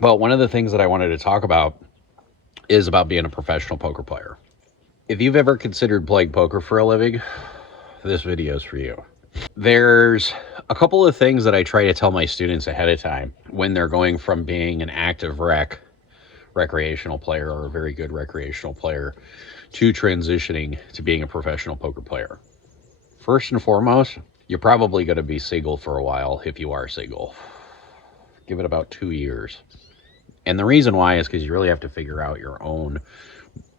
Well, one of the things that I wanted to talk about is about being a professional poker player. If you've ever considered playing poker for a living, this video is for you. There's a couple of things that I try to tell my students ahead of time when they're going from being an active recreational player or a very good recreational player to transitioning to being a professional poker player. First and foremost, you're probably going to be single for a while if you are single. Give it about 2 years. And the reason why is because you really have to figure out your own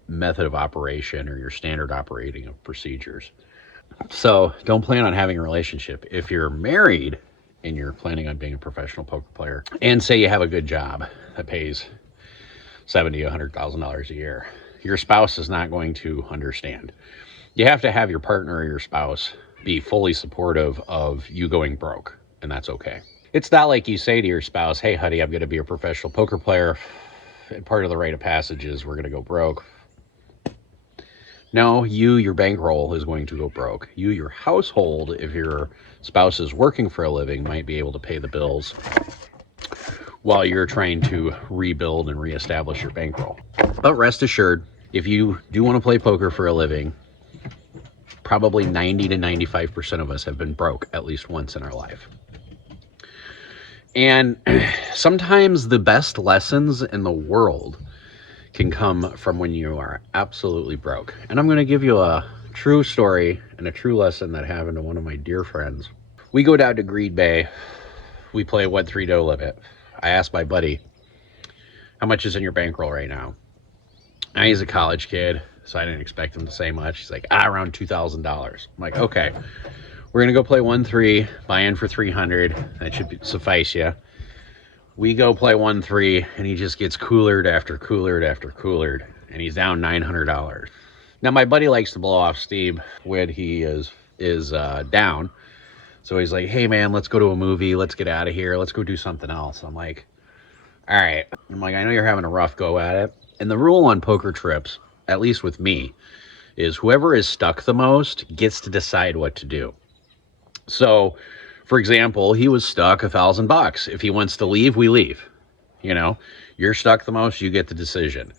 method of operation or your standard operating of procedures. So don't plan on having a relationship. If you're married and you're planning on being a professional poker player, and say you have a good job that pays $70,000 to $100,000 a year, your spouse is not going to understand. You have to have your partner or your spouse be fully supportive of you going broke, and that's okay. It's not like you say to your spouse, hey, honey, I'm going to be a professional poker player, and part of the rite of passage is we're going to go broke. No, your bankroll is going to go broke. Your household, if your spouse is working for a living, might be able to pay the bills while you're trying to rebuild and reestablish your bankroll. But rest assured, if you do want to play poker for a living, probably 90 to 95% of us have been broke at least once in our life. And sometimes the best lessons in the world can come from when you are absolutely broke. And I'm going to give you a true story and a true lesson that happened to one of my dear friends. We go down to Green Bay. We play 1-3 no limit. I asked my buddy, how much is in your bankroll right now? Now he's a college kid, so I didn't expect him to say much. He's like, around $2,000. I'm like, okay, we're going to go play 1-3, buy in for $300. That should suffice you. We go play 1-3, and he just gets coolered after coolered after coolered, and he's down $900. Now, my buddy likes to blow off steam when he is down. So he's like, hey, man, let's go to a movie. Let's get out of here. Let's go do something else. I'm like, all right. I'm like, I know you're having a rough go at it. And the rule on poker trips, at least with me, is whoever is stuck the most gets to decide what to do. So, for example, he was stuck $1,000. If he wants to leave, we leave. You know, you're stuck the most, you get the decision.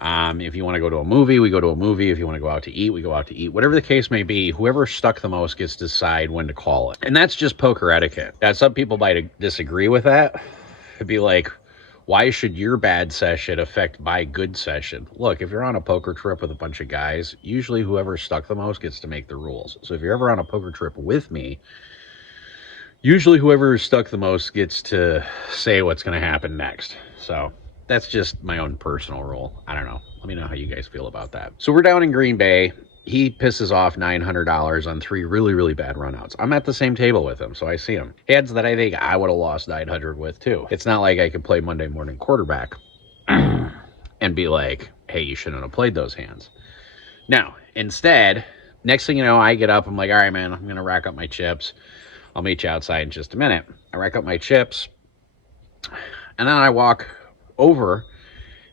If you want to go to a movie, we go to a movie. If you want to go out to eat, we go out to eat. Whatever the case may be, whoever stuck the most gets to decide when to call it. And that's just poker etiquette. Now, some people might disagree with that. It'd be like, why should your bad session affect my good session? Look, if you're on a poker trip with a bunch of guys, usually whoever stuck the most gets to make the rules. So if you're ever on a poker trip with me, usually whoever is stuck the most gets to say what's going to happen next. So that's just my own personal rule. I don't know. Let me know how you guys feel about that. So we're down in Green Bay. He pisses off $900 on 3 really, really bad runouts. I'm at the same table with him, so I see him. Hands that I think I would have lost 900 with, too. It's not like I could play Monday morning quarterback and be like, hey, you shouldn't have played those hands. Now, instead, next thing you know, I get up. I'm like, all right, man, I'm going to rack up my chips. I'll meet you outside in just a minute. I rack up my chips, and then I walk over,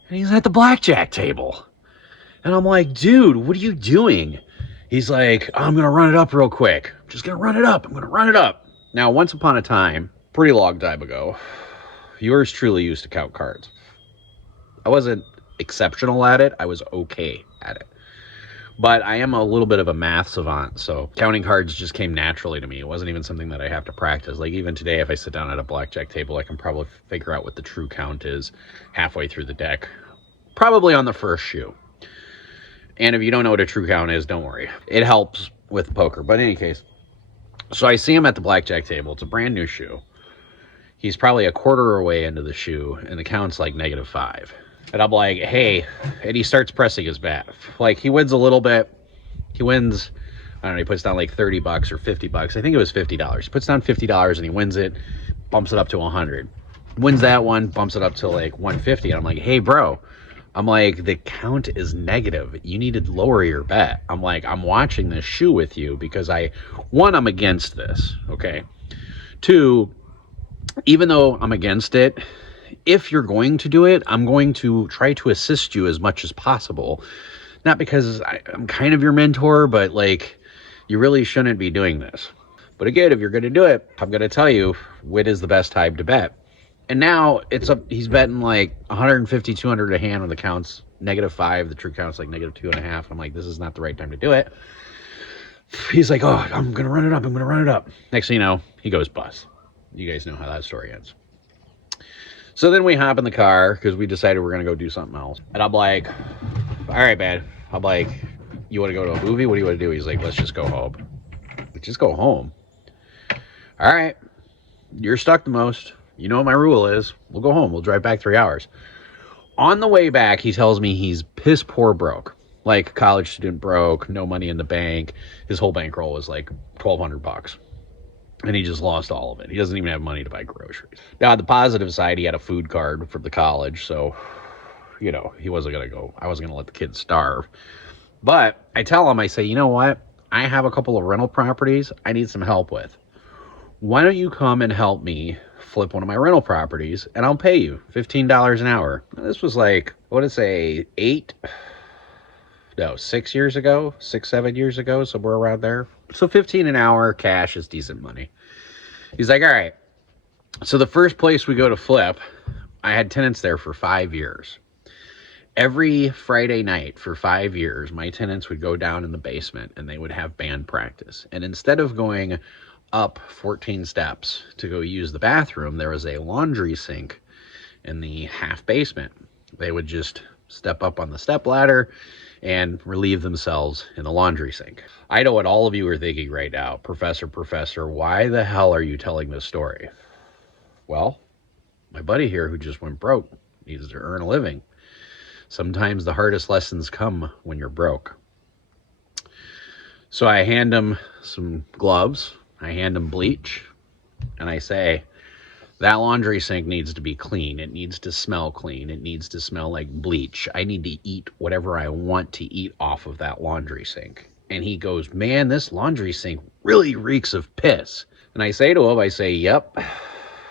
and he's at the blackjack table. And I'm like, dude, what are you doing? He's like, I'm going to run it up real quick. I'm just going to run it up. I'm going to run it up. Now, once upon a time, pretty long time ago, yours truly used to count cards. I wasn't exceptional at it. I was okay at it. But I am a little bit of a math savant, so counting cards just came naturally to me. It wasn't even something that I have to practice. Like, even today, if I sit down at a blackjack table, I can probably figure out what the true count is halfway through the deck. Probably on the first shoe. And if you don't know what a true count is, don't worry. It helps with poker. But in any case, so I see him at the blackjack table. It's a brand new shoe. He's probably a quarter away into the shoe, and the count's like -5. And I'm like, hey, and he starts pressing his bet. Like, he wins a little bit. He wins, I don't know, he puts down like $30 or $50. I think it was $50. He puts down $50 and he wins it, bumps it up to 100. Wins that one, bumps it up to like 150. And I'm like, hey, bro. I'm like, the count is negative. You need to lower your bet. I'm like, I'm watching this shoe with you because I'm against this, okay? 2, even though I'm against it, if you're going to do it, I'm going to try to assist you as much as possible. Not because I'm kind of your mentor, but like, you really shouldn't be doing this. But again, if you're going to do it, I'm going to tell you when is the best time to bet. And now it's up. He's betting like 150, 200 a hand when the count's -5. The true count's like -2.5. I'm like, this is not the right time to do it. He's like, oh, I'm going to run it up. I'm going to run it up. Next thing you know, he goes bust. You guys know how that story ends. So then we hop in the car because we decided we're going to go do something else. And I'm like, all right, man. I'm like, you want to go to a movie? What do you want to do? He's like, let's just go home. Just go home. All right. You're stuck the most. You know what my rule is. We'll go home. We'll drive back 3 hours. On the way back, he tells me he's piss poor broke. Like college student broke, no money in the bank. His whole bankroll was like $1,200. And he just lost all of it. He doesn't even have money to buy groceries. Now, on the positive side, he had a food card from the college. So, you know, he wasn't going to go. I wasn't going to let the kids starve. But I tell him, I say, you know what? I have a couple of rental properties I need some help with. Why don't you come and help me flip one of my rental properties, and I'll pay you $15 an hour. This was like, what did it say, 6 years ago, 7 years ago, somewhere around there. So 15 an hour cash is decent money. He's like, all right. So the first place we go to flip, I had tenants there for 5 years. Every Friday night for 5 years, my tenants would go down in the basement and they would have band practice. And instead of going up 14 steps to go use the bathroom, there was a laundry sink in the half basement. They would just step up on the step ladder and relieve themselves in the laundry sink. I know what all of you are thinking right now. Professor, why the hell are you telling this story? Well, my buddy here who just went broke needs to earn a living. Sometimes the hardest lessons come when you're broke. So I hand him some gloves, I hand him bleach, and I say, that laundry sink needs to be clean. It needs to smell clean. It needs to smell like bleach. I need to eat whatever I want to eat off of that laundry sink. And he goes, man, this laundry sink really reeks of piss. And I say to him, I say, yep,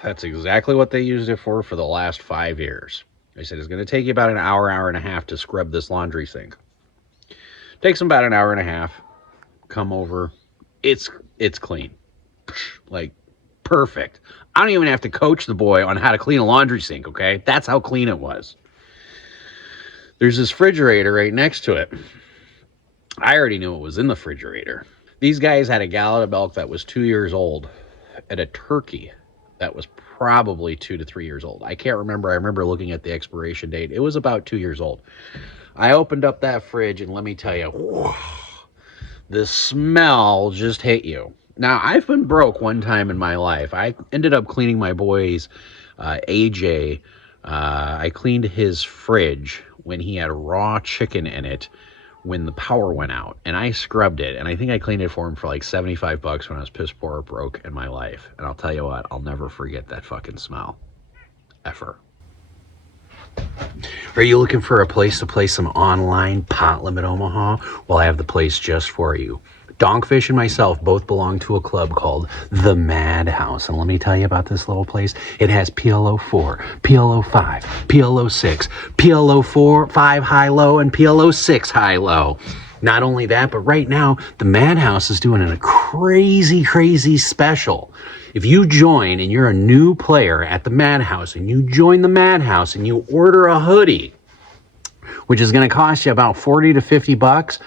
that's exactly what they used it for the last 5 years. I said, it's going to take you about an hour, hour and a half to scrub this laundry sink. Takes him about an hour and a half. Come over. It's clean. Like, perfect. I don't even have to coach the boy on how to clean a laundry sink, okay? That's how clean it was. There's this refrigerator right next to it. I already knew what was in the refrigerator. These guys had a gallon of milk that was 2 years old and a turkey that was probably 2 to 3 years old. I can't remember. I remember looking at the expiration date. It was about 2 years old. I opened up that fridge, and let me tell you, whoa, the smell just hit you. Now, I've been broke one time in my life. I ended up cleaning my boy's AJ. I cleaned his fridge when he had raw chicken in it when the power went out. And I scrubbed it. And I think I cleaned it for him for like $75 when I was piss poor or broke in my life. And I'll tell you what, I'll never forget that fucking smell. Ever. Are you looking for a place to play some online pot limit Omaha? Well, I have the place just for you. Donkfish and myself both belong to a club called The Madhouse. And let me tell you about this little place. It has PLO 4, PLO 5, PLO 6, PLO 4, 5 high-low, and PLO 6 high-low. Not only that, but right now, The Madhouse is doing a crazy, crazy special. If you join and you're a new player at The Madhouse and you join The Madhouse and you order a hoodie, which is going to cost you about $40 to $50,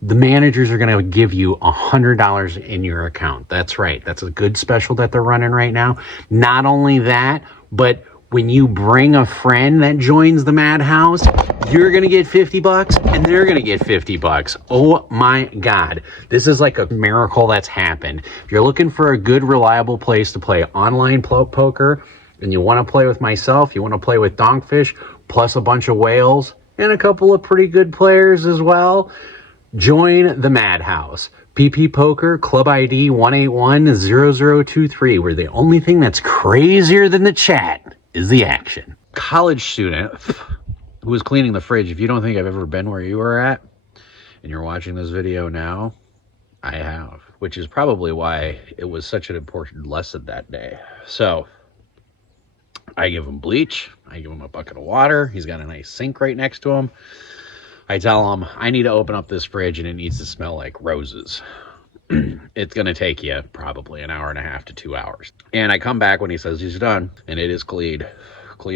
the managers are going to give you $100 in your account. That's right. That's a good special that they're running right now. Not only that, but when you bring a friend that joins the Madhouse, you're going to get $50 and they're going to get $50. Oh my God. This is like a miracle that's happened. If you're looking for a good, reliable place to play online poker and you want to play with myself, you want to play with Donkfish, plus a bunch of whales and a couple of pretty good players as well, join the Madhouse. PP Poker, Club ID 1810023, where the only thing that's crazier than the chat is the action. College student who was cleaning the fridge. If you don't think I've ever been where you were at, and you're watching this video now, I have. Which is probably why it was such an important lesson that day. So, I give him bleach. I give him a bucket of water. He's got a nice sink right next to him. I tell him, I need to open up this fridge and it needs to smell like roses. it's going to take you probably an hour and a half to 2 hours. And I come back when he says he's done, and it is clean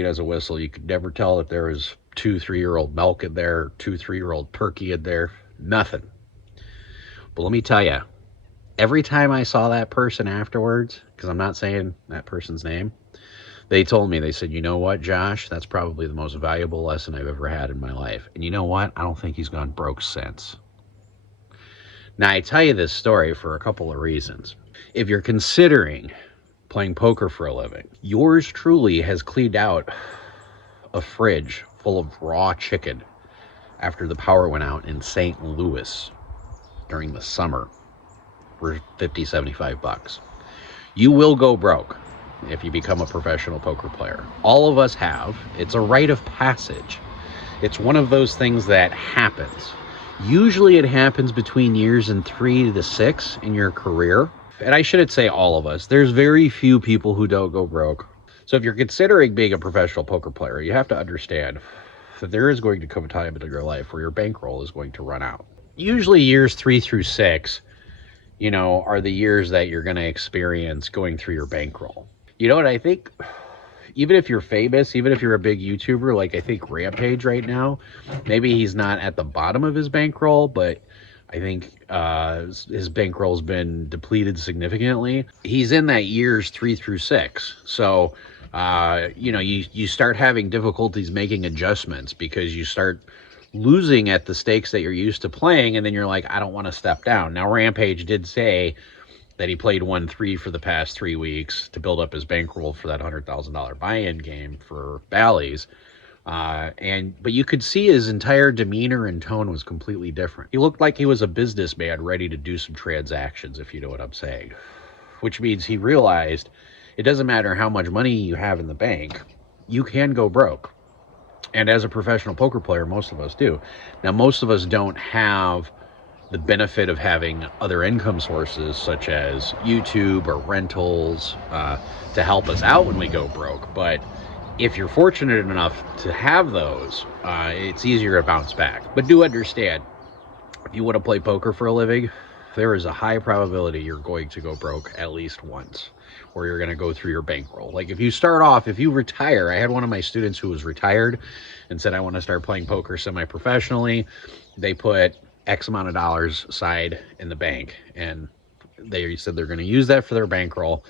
as a whistle. You could never tell if there was 2, 3-year-old milk in there, 2, 3-year-old turkey in there, nothing. But let me tell you, every time I saw that person afterwards, because I'm not saying that person's name, they told me, they said, you know what, Josh, that's probably the most valuable lesson I've ever had in my life. And you know what? I don't think he's gone broke since. Now, I tell you this story for a couple of reasons. If you're considering playing poker for a living, yours truly has cleaned out a fridge full of raw chicken after the power went out in St. Louis during the summer for $50, $75. You will go broke if you become a professional poker player. All of us have. It's a rite of passage. It's one of those things that happens. Usually it happens between years and 3 to 6 in your career. And I shouldn't say all of us. There's very few people who don't go broke. So if you're considering being a professional poker player, you have to understand that there is going to come a time in your life where your bankroll is going to run out. Usually years 3 through 6, are the years that you're going to experience going through your bankroll. You know what I think? Even if you're famous, even if you're a big YouTuber, like I think Rampage right now, maybe he's not at the bottom of his bankroll, but I think his bankroll's been depleted significantly. He's in that years 3 through 6. So, you start having difficulties making adjustments because you start losing at the stakes that you're used to playing, and then you're like, I don't want to step down. Now, Rampage did say that he played 1-3 for the past 3 weeks to build up his bankroll for that $100,000 buy-in game for Bally's. But you could see his entire demeanor and tone was completely different. He looked like he was a businessman ready to do some transactions, if you know what I'm saying. Which means he realized it doesn't matter how much money you have in the bank, you can go broke. And as a professional poker player, most of us do. Now, most of us don't have the benefit of having other income sources such as YouTube or rentals to help us out when we go broke. But if you're fortunate enough to have those, it's easier to bounce back. But do understand, if you want to play poker for a living, there is a high probability you're going to go broke at least once, or you're going to go through your bankroll. Like if you retire, I had one of my students who was retired and said, I want to start playing poker semi-professionally. They put X amount of dollars aside in the bank, and they said they're going to use that for their bankroll.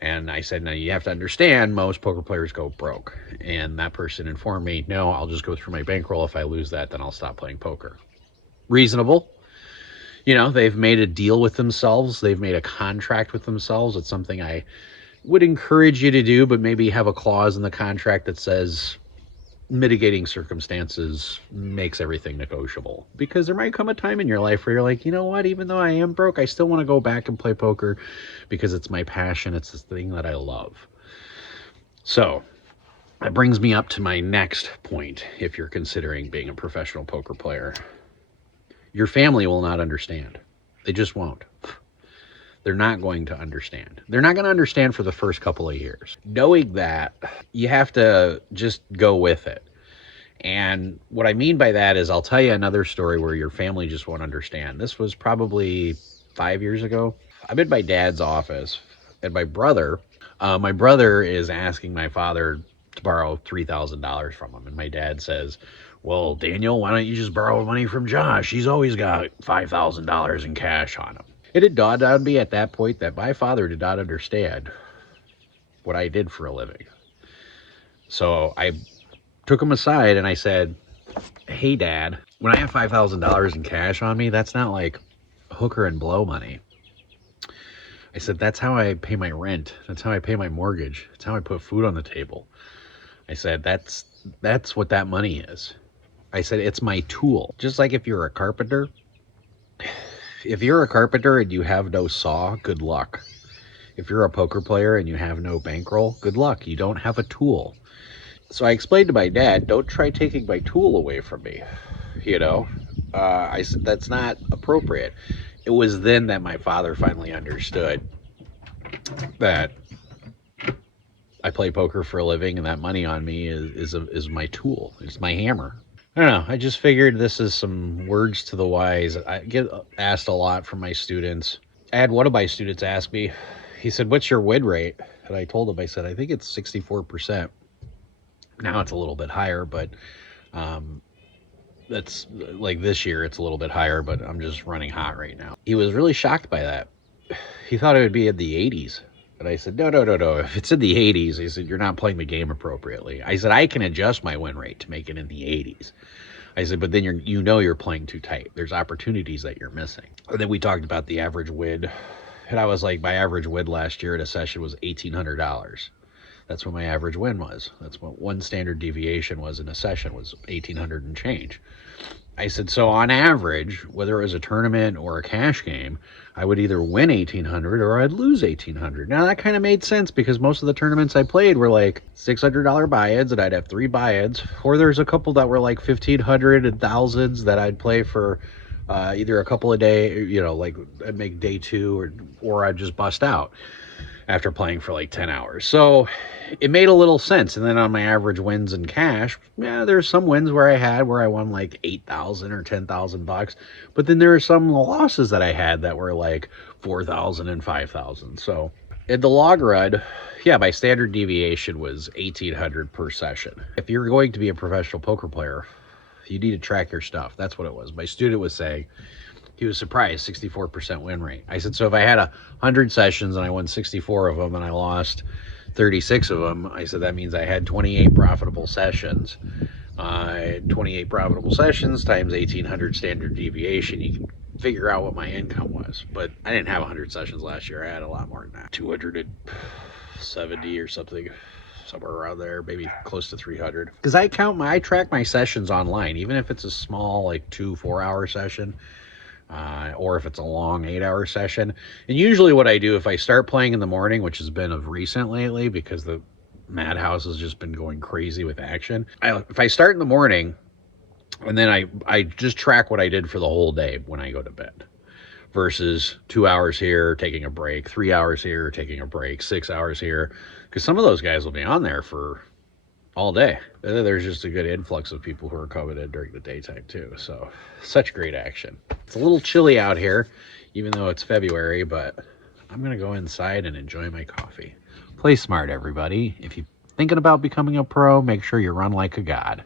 And I said, now you have to understand, most poker players go broke. And that person informed me, no, I'll just go through my bankroll. If I lose that, then I'll stop playing poker. Reasonable. They've made a deal with themselves. They've made a contract with themselves. It's something I would encourage you to do, but maybe have a clause in the contract that says mitigating circumstances makes everything negotiable. Because there might come a time in your life where you're like, you know what, even though I am broke, I still want to go back and play poker because it's my passion. It's this thing that I love. So that brings me up to my next point. If you're considering being a professional poker player, your family will not understand. They just won't. They're not going to understand. They're not going to understand for the first couple of years. Knowing that, you have to just go with it. And what I mean by that is I'll tell you another story where your family just won't understand. This was probably 5 years ago. I'm in my dad's office, and my brother is asking my father to borrow $3,000 from him. And my dad says, well, Daniel, why don't you just borrow money from Josh? He's always got $5,000 in cash on him. It had dawned on me at that point that my father did not understand what I did for a living. So I took him aside and I said, hey, Dad, when I have $5,000 in cash on me, that's not like hooker and blow money. I said, that's how I pay my rent. That's how I pay my mortgage. That's how I put food on the table. I said, that's what that money is. I said, it's my tool. Just like if you're a carpenter. If you're a carpenter and you have no saw, good luck. If you're a poker player and you have no bankroll, good luck. You don't have a tool. So I explained to my dad, don't try taking my tool away from me. I said, that's not appropriate. It was then that my father finally understood that I play poker for a living and that money on me is my tool. It's my hammer. I don't know. I just figured this is some words to the wise. I get asked a lot from my students, I had one of my students ask me, he said, "What's your win rate?" And I told him, I said, "I think it's 64%. Now it's a little bit higher, but um, that's like this year it's a little bit higher, but I'm just running hot right now." He was really shocked by that. He thought it would be in the 80s. And I said, no, no, no, no. If it's in the 80s, he said, you're not playing the game appropriately. I said, I can adjust my win rate to make it in the 80s. I said, but then you're playing too tight. There's opportunities that you're missing. And then we talked about the average win. And I was like, my average win last year at a session was $1,800. That's what my average win was. That's what one standard deviation was in a session, was 1,800 and change. I said, so on average, whether it was a tournament or a cash game, I would either win 1,800 or I'd lose 1,800. Now that kind of made sense because most of the tournaments I played were like $600 buy-ins, and I'd have 3 buy-ins. Or there's a couple that were like 1,500 and thousands that I'd play for either a couple of days, like I'd make day 2 or I'd just bust out after playing for like 10 hours. So it made a little sense. And then on my average wins in cash, yeah, there's some wins where I won like 8,000 or 10,000 bucks. But then there are some losses that I had that were like 4,000 and 5,000. So in the long run, yeah, my standard deviation was 1,800 per session. If you're going to be a professional poker player, you need to track your stuff. That's what it was. My student was saying, he was surprised, 64% win rate. I said, so if I had 100 sessions and I won 64 of them and I lost 36 of them, I said, that means I had 28 profitable sessions. 28 profitable sessions times 1,800 standard deviation. You can figure out what my income was. But I didn't have 100 sessions last year. I had a lot more than that. 270 or something, somewhere around there, maybe close to 300. Because I track my sessions online, even if it's a small, like 2-4 hour session. Or if it's a long 8-hour session. And usually what I do, if I start playing in the morning, which has been of recent lately because the madhouse has just been going crazy with action. If I start in the morning and then I just track what I did for the whole day when I go to bed versus 2 hours here, taking a break, 3 hours here, taking a break, 6 hours here. Because some of those guys will be on there for all day. There's just a good influx of people who are coming in during the daytime too. So such great action. It's a little chilly out here, even though it's February, but I'm going to go inside and enjoy my coffee. Play smart, everybody. If you're thinking about becoming a pro, make sure you run like a god.